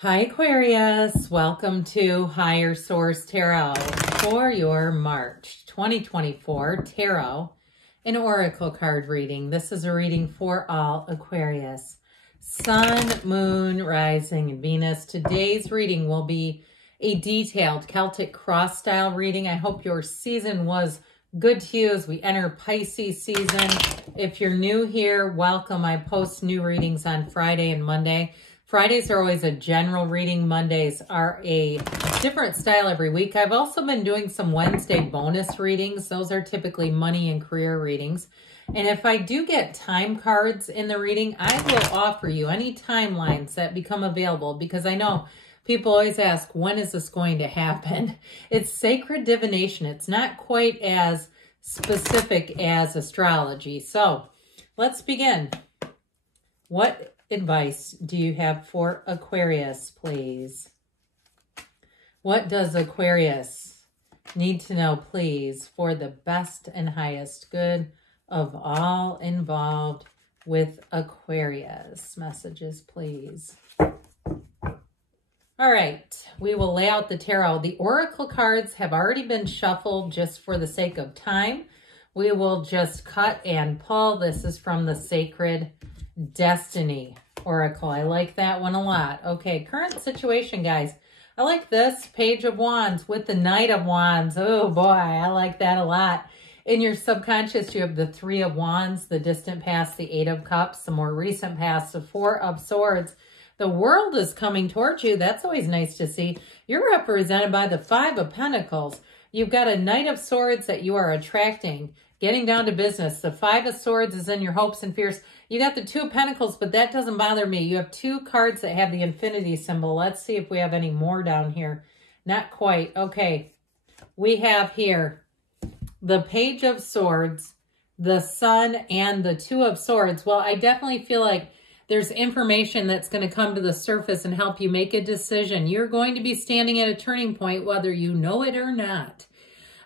Hi Aquarius, welcome to Higher Source Tarot for your March 2024 Tarot and Oracle card reading. This is a reading for all Aquarius. Sun, Moon, Rising, and Venus. Today's reading will be a detailed Celtic cross style reading. I hope your season was good to you as we enter Pisces season. If you're new here, welcome. I post new readings on Friday and Monday. Fridays are always a general reading. Mondays are a different style every week. I've also been doing some Wednesday bonus readings. Those are typically money and career readings. And if I do get time cards in the reading, I will offer you any timelines that become available because I know people always ask, when is this going to happen? It's sacred divination. It's not quite as specific as astrology. So let's begin. What advice do you have for Aquarius, please? What does Aquarius need to know, please, for the best and highest good of all involved with Aquarius? Messages, please. All right, we will lay out the tarot. The oracle cards have already been shuffled just for the sake of time. We will just cut and pull. This is from the Sacred Destiny Oracle. I like that one a lot. Okay, current situation, guys. I like this Page of Wands with the Knight of Wands. Oh boy, I like that a lot. In your subconscious, you have the Three of Wands, the distant past, the Eight of Cups, the more recent past, the Four of Swords. The world is coming towards you. That's always nice to see. You're represented by the Five of Pentacles. You've got a Knight of Swords that you are attracting, getting down to business. The Five of Swords is in your hopes and fears. You got the Two of Pentacles, but that doesn't bother me. You have two cards that have the infinity symbol. Let's see if we have any more down here. Not quite. Okay. We have here the Page of Swords, the Sun, and the Two of Swords. Well, I definitely feel like there's information that's going to come to the surface and help you make a decision. You're going to be standing at a turning point, whether you know it or not.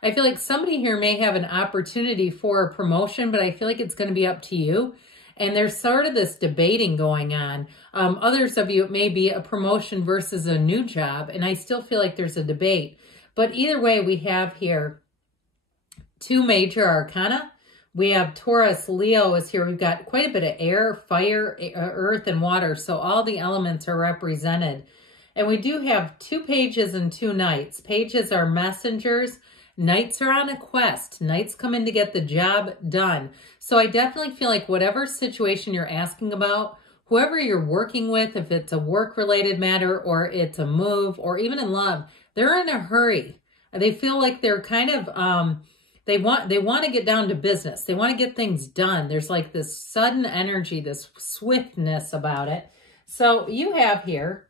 I feel like somebody here may have an opportunity for a promotion, but I feel like it's going to be up to you. And there's sort of this debating going on. Others of you, it may be a promotion versus a new job. And I still feel like there's a debate. But either way, we have here two major arcana. We have Taurus, Leo is here. We've got quite a bit of air, fire, earth, and water. So all the elements are represented. And we do have two pages and two knights. Pages are messengers. Knights are on a quest. Knights come in to get the job done. So I definitely feel like whatever situation you're asking about, whoever you're working with, if it's a work-related matter or it's a move or even in love, they're in a hurry. They feel like they're kind of, they want to get down to business. They want to get things done. There's like this sudden energy, this swiftness about it. So you have here,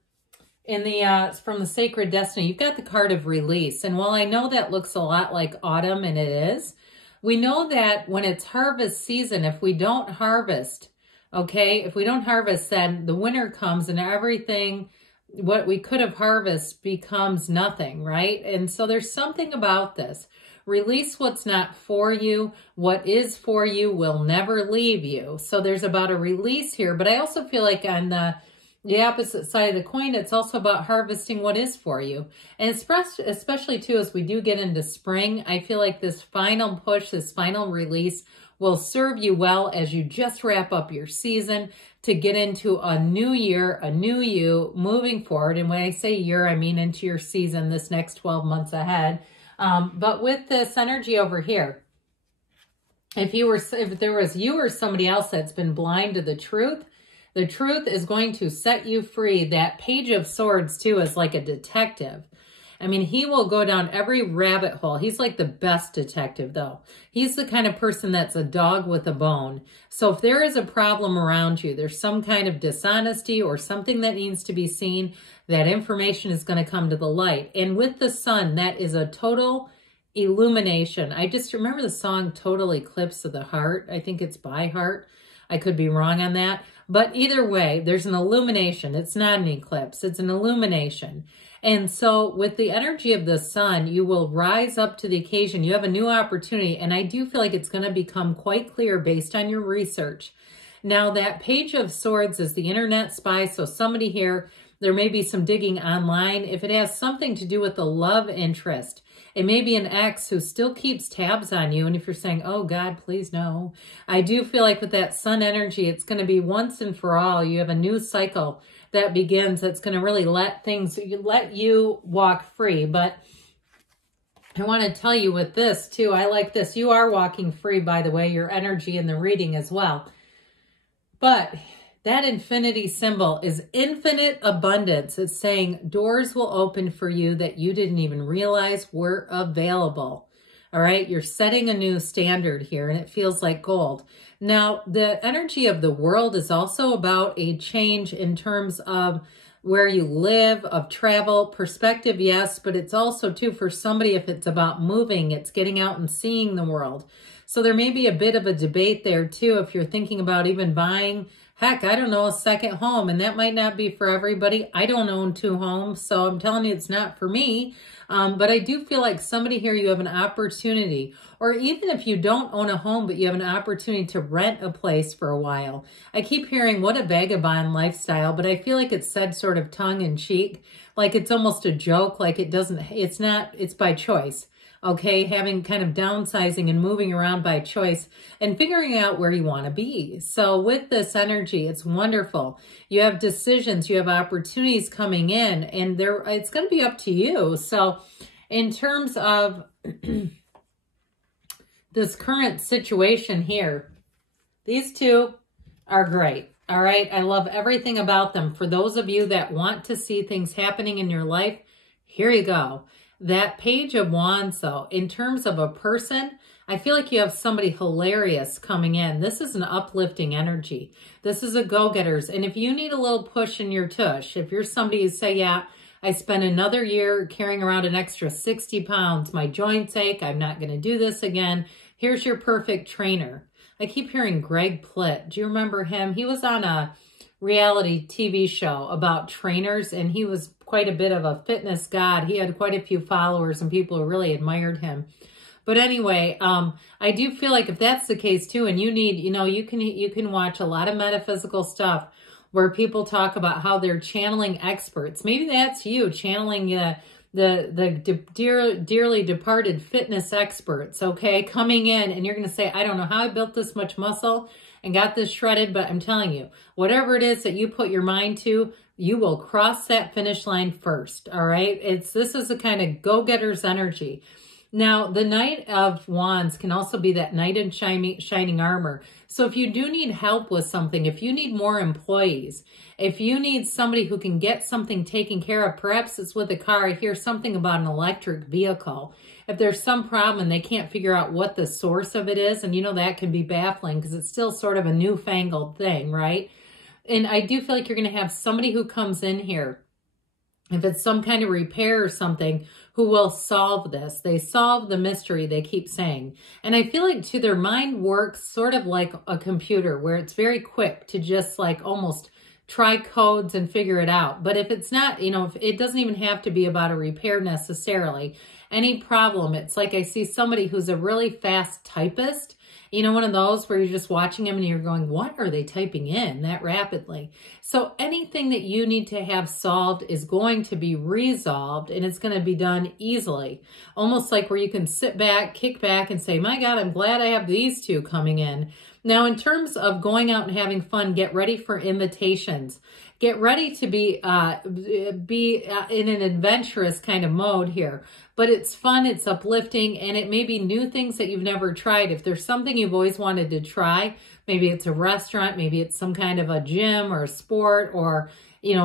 in the from the Sacred Destiny, you've got the card of release. And while I know that looks a lot like autumn, and it is, we know that when it's harvest season, if we don't harvest, okay, if we don't harvest, then the winter comes and everything, what we could have harvested becomes nothing, right? And so there's something about this. Release what's not for you. What is for you will never leave you. So there's about a release here. But I also feel like on the opposite side of the coin, it's also about harvesting what is for you. And especially too, as we do get into spring, I feel like this final push, this final release will serve you well as you just wrap up your season to get into a new year, a new you moving forward. And when I say year, I mean into your season, this next 12 months ahead. But with this energy over here, if there was you or somebody else that's been blind to the truth is going to set you free. That Page of Swords, too, is like a detective. I mean, he will go down every rabbit hole. He's like the best detective, though. He's the kind of person that's a dog with a bone. So if there is a problem around you, there's some kind of dishonesty or something that needs to be seen, that information is going to come to the light. And with the sun, that is a total illumination. I just remember the song Total Eclipse of the Heart. I think it's by Heart. I could be wrong on that. But either way, there's an illumination. It's not an eclipse. It's an illumination. And so with the energy of the sun, you will rise up to the occasion. You have a new opportunity. And I do feel like it's going to become quite clear based on your research. Now, that Page of Swords is the internet spy. So somebody here There may be some digging online. If it has something to do with the love interest, it may be an ex who still keeps tabs on you. And if you're saying, oh God, please no. I do feel like with that sun energy, it's going to be once and for all. You have a new cycle that begins that's going to really let you walk free. But I want to tell you with this too, I like this. You are walking free, by the way, your energy in the reading as well. But that infinity symbol is infinite abundance. It's saying doors will open for you that you didn't even realize were available. All right, you're setting a new standard here, and it feels like gold. Now, the energy of the world is also about a change in terms of where you live, of travel, perspective, yes, but it's also too for somebody, if it's about moving, it's getting out and seeing the world. So there may be a bit of a debate there too, if you're thinking about even buying, heck, I don't know, a second home, and that might not be for everybody. I don't own 2 homes, so I'm telling you it's not for me. But I do feel like somebody here, you have an opportunity, or even if you don't own a home, but you have an opportunity to rent a place for a while. I keep hearing what a vagabond lifestyle, but I feel like it's said sort of tongue in cheek, like it's almost a joke, like it's by choice. Okay, having kind of downsizing and moving around by choice and figuring out where you want to be. So with this energy, it's wonderful. You have decisions, you have opportunities coming in, and it's going to be up to you. So in terms of this current situation here, these two are great. All right, I love everything about them. For those of you that want to see things happening in your life, here you go. That Page of Wands, though, in terms of a person, I feel like you have somebody hilarious coming in. This is an uplifting energy. This is a go-getters. And if you need a little push in your tush, if you're somebody who say, yeah, I spent another year carrying around an extra 60 pounds, my joints ache, I'm not going to do this again, here's your perfect trainer. I keep hearing Greg Plitt. Do you remember him? He was on a reality TV show about trainers, and he was quite a bit of a fitness god. He had quite a few followers and people who really admired him. But anyway, I do feel like if that's the case too, and you need, you can watch a lot of metaphysical stuff where people talk about how they're channeling experts. Maybe that's you channeling the dearly departed fitness experts, okay, coming in, and you're going to say, I don't know how I built this much muscle and got this shredded, but I'm telling you, whatever it is that you put your mind to, you will cross that finish line first, all right? This is a kind of go-getter's energy. Now, the Knight of Wands can also be that knight in shining armor. So if you do need help with something, if you need more employees, if you need somebody who can get something taken care of, perhaps it's with a car. I hear something about an electric vehicle. If there's some problem and they can't figure out what the source of it is, and that can be baffling because it's still sort of a newfangled thing, right? And I do feel like you're going to have somebody who comes in here, if it's some kind of repair or something, who will solve this. They solve the mystery, they keep saying. And I feel like too, their mind works sort of like a computer where it's very quick to just like almost try codes and figure it out. But if it's not, if it doesn't even have to be about a repair necessarily. Any problem, it's like I see somebody who's a really fast typist. One of those where you're just watching them and you're going, what are they typing in that rapidly? So anything that you need to have solved is going to be resolved, and it's going to be done easily. Almost like where you can sit back, kick back and say, my God, I'm glad I have these two coming in. Now, in terms of going out and having fun, get ready for invitations. Get ready to be in an adventurous kind of mode here. But it's fun, it's uplifting, and it may be new things that you've never tried. If there's something you've always wanted to try, maybe it's a restaurant, maybe it's some kind of a gym or a sport or,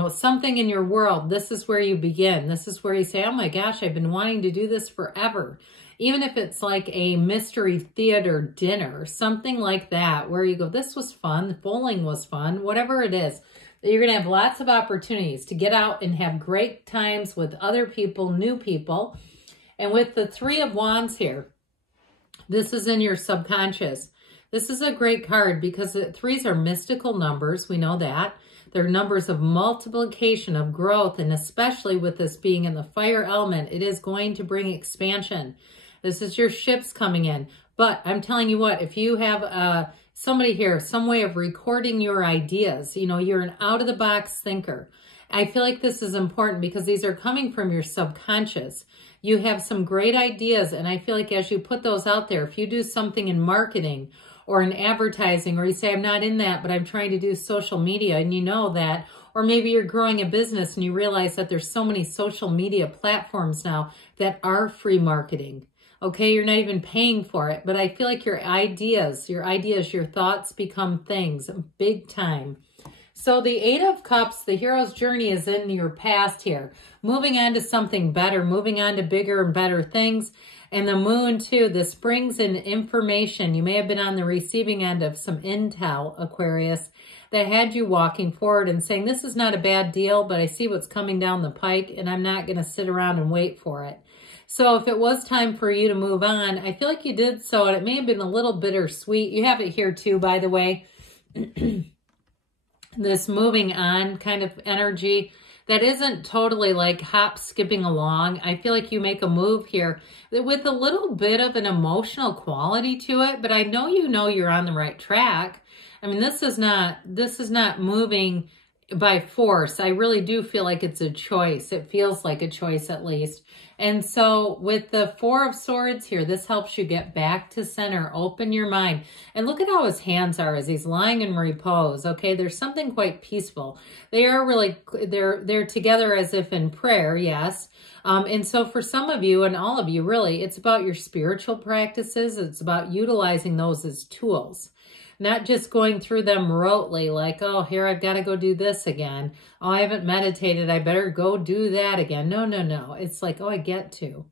something in your world, this is where you begin. This is where you say, oh my gosh, I've been wanting to do this forever. Even if it's like a mystery theater dinner, something like that, where you go, this was fun, bowling was fun, whatever it is. You're going to have lots of opportunities to get out and have great times with other people, new people. And with the Three of Wands here, this is in your subconscious. This is a great card because threes are mystical numbers. We know that. They're numbers of multiplication, of growth, and especially with this being in the fire element, it is going to bring expansion. This is your ships coming in. But I'm telling you what, if you have somebody here, some way of recording your ideas, you're an out-of-the-box thinker. I feel like this is important because these are coming from your subconscious. You have some great ideas, and I feel like as you put those out there, if you do something in marketing or in advertising, or you say, I'm not in that, but I'm trying to do social media, and you know that, or maybe you're growing a business and you realize that there's so many social media platforms now that are free marketing. Okay, you're not even paying for it, but I feel like your ideas, your thoughts become things big time. So the Eight of Cups, the hero's journey is in your past here. Moving on to something better, moving on to bigger and better things. And the Moon too, this brings in information. You may have been on the receiving end of some intel, Aquarius, that had you walking forward and saying, this is not a bad deal, but I see what's coming down the pike and I'm not going to sit around and wait for it. So if it was time for you to move on, I feel like you did so, and it may have been a little bittersweet. You have it here too, by the way. This moving on kind of energy that isn't totally like hop skipping along. I feel like you make a move here with a little bit of an emotional quality to it, but I know you're on the right track. I mean, this is not moving by force. I really do feel like it's a choice. It feels like a choice at least. And so with the Four of Swords here, this helps you get back to center, open your mind. And look at how his hands are as he's lying in repose. Okay, there's something quite peaceful. They are really, they're together as if in prayer, yes. And so for some of you and all of you, really, it's about your spiritual practices. It's about utilizing those as tools. Not just going through them rotely like, oh, here, I've got to go do this again. Oh, I haven't meditated. I better go do that again. No, no, no. It's like, oh, I get to.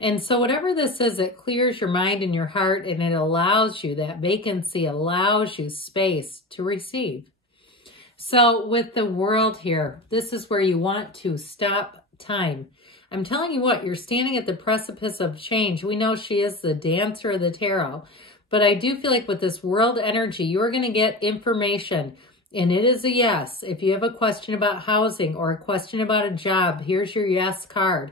And so whatever this is, it clears your mind and your heart, and it allows you, that vacancy allows you space to receive. So with the World here, this is where you want to stop time. I'm telling you what, you're standing at the precipice of change. We know she is the dancer of the tarot. But I do feel like with this World energy, you're going to get information, and it is a yes. If you have a question about housing or a question about a job, here's your yes card.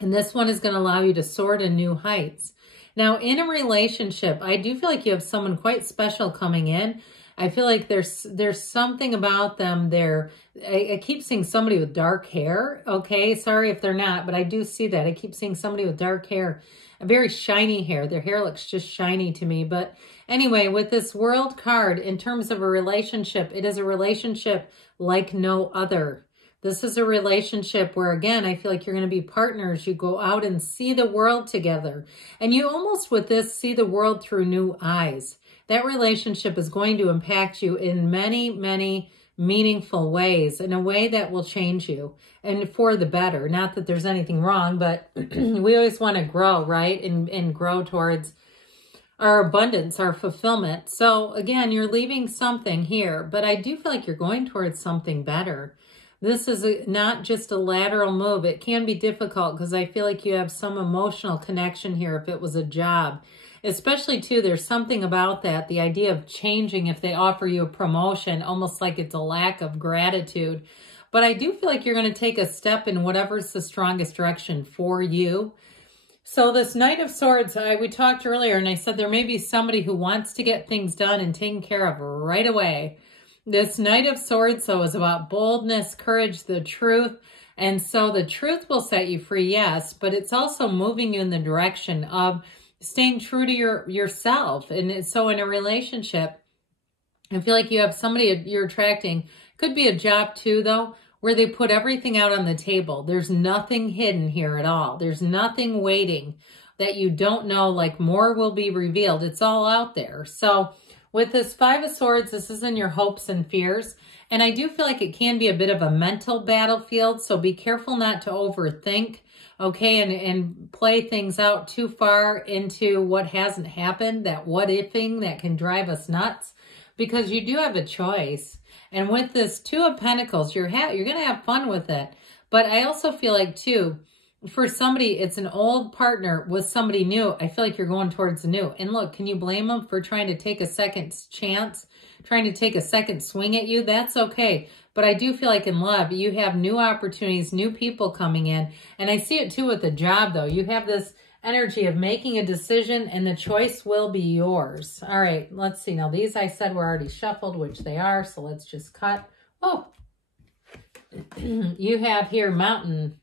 And this one is going to allow you to soar to new heights. Now, in a relationship, I do feel like you have someone quite special coming in. I feel like there's something about them there. I keep seeing somebody with dark hair. Okay, sorry if they're not, but I do see that. I keep seeing somebody with dark hair. Very shiny hair. Their hair looks just shiny to me. But anyway, with this World card, in terms of a relationship, it is a relationship like no other. This is a relationship where, again, I feel like you're going to be partners. You go out and see the world together. And you almost, with this, see the world through new eyes. That relationship is going to impact you in many, many meaningful ways, in a way that will change you and for the better. Not that there's anything wrong, but we always want to grow, right? And grow towards our abundance, our fulfillment. So again, you're leaving something here, but I do feel like you're going towards something better. This is not just a lateral move. It can be difficult because I feel like you have some emotional connection here if it was a job. Especially, too, there's something about that, the idea of changing if they offer you a promotion, almost like it's a lack of gratitude. But I do feel like you're going to take a step in whatever's the strongest direction for you. So this Knight of Swords, we talked earlier, and I said there may be somebody who wants to get things done and taken care of right away. This Knight of Swords, though, is about boldness, courage, the truth. And so the truth will set you free, yes, but it's also moving you in the direction of staying true to yourself. And so in a relationship, I feel like you have somebody you're attracting. Could be a job too, though, where they put everything out on the table. There's nothing hidden here at all. There's nothing waiting that you don't know, like more will be revealed. It's all out there. So with this Five of Swords, this is in your hopes and fears. And I do feel like it can be a bit of a mental battlefield. So be careful not to overthink. Okay, and play things out too far into what hasn't happened, that what-ifing that can drive us nuts, because you do have a choice. And with this Two of Pentacles, you're going to have fun with it. But I also feel like, too, for somebody, it's an old partner with somebody new. I feel like you're going towards the new. And look, can you blame them for trying to take a second chance, trying to take a second swing at you? That's okay. But I do feel like in love, you have new opportunities, new people coming in. And I see it too with the job, though. You have this energy of making a decision, and the choice will be yours. All right, let's see. Now, these I said were already shuffled, which they are. So let's just cut. Oh, You have here Mountain.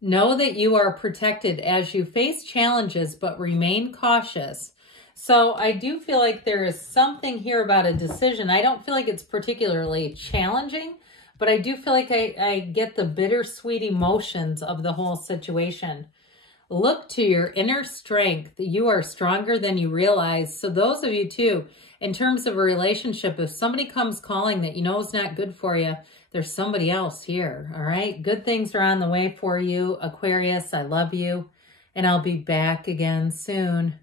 Know that you are protected as you face challenges, but remain cautious. So I do feel like there is something here about a decision. I don't feel like it's particularly challenging, but I do feel like I get the bittersweet emotions of the whole situation. Look to your inner strength. You are stronger than you realize. So those of you too, in terms of a relationship, if somebody comes calling that you know is not good for you, there's somebody else here, all right? Good things are on the way for you, Aquarius. I love you, and I'll be back again soon.